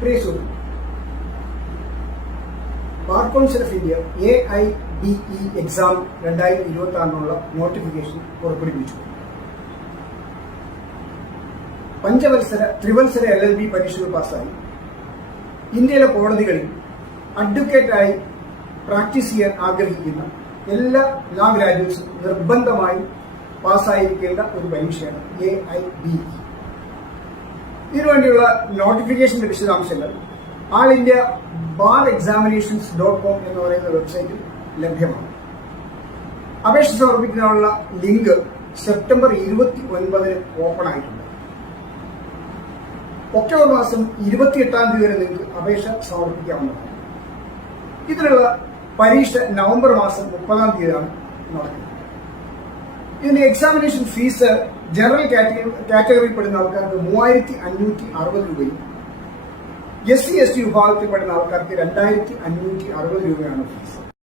പ്രിയ സുഹൃത്ത്, bar council of India AIBE exam 2026 notification പുറപ്പെടുവിച്ചു. ത്രിവത്സര LLB പരീക്ഷകൾ പാസ്സായി ഇന്ത്യയിലെ കോടതികളിൽ അഡ്വക്കേറ്റായി പ്രാക്ടീസ് ചെയ്യാൻ ആഗ്രഹിക്കുന്ന എല്ലാ ലോ ഗ്രാജുവേറ്റ്സും നിർബന്ധമായി പാസ്സായിരിക്കേണ്ട ഒരു പരീക്ഷയാണ് AIBE. ഇതിനുവേണ്ടിയുള്ള നോട്ടിഫിക്കേഷന്റെ വിശദാംശങ്ങൾ ആൾ ഇന്ത്യ ബാർ എക്സാമിനേഷൻസ്.com എന്ന് പറയുന്ന വെബ്സൈറ്റിൽ ലഭ്യമാണ്. അപേക്ഷ സമർപ്പിക്കുന്നതിനുള്ള ലിങ്ക് സെപ്റ്റംബർ 29 ഓപ്പൺ ആയിട്ടുണ്ട്. ഒക്ടോബർ മാസം 28 വരെ നിങ്ങൾക്ക് അപേക്ഷ സമർപ്പിക്കാവുന്നതാണ്. ഇതിനുള്ള പരീക്ഷ നവംബർ മാസം 30 നടക്കുന്നത്. ഇതിന്റെ എക്സാമിനേഷൻ ഫീസ് ജനറൽ കാറ്റഗറിയിൽപ്പെടുന്ന ആൾക്കാർക്ക് 3560 രൂപയും SC ST വിഭാഗത്തിൽപ്പെടുന്ന ആൾക്കാർക്ക് 2560 രൂപയാണ് ഫീസ്.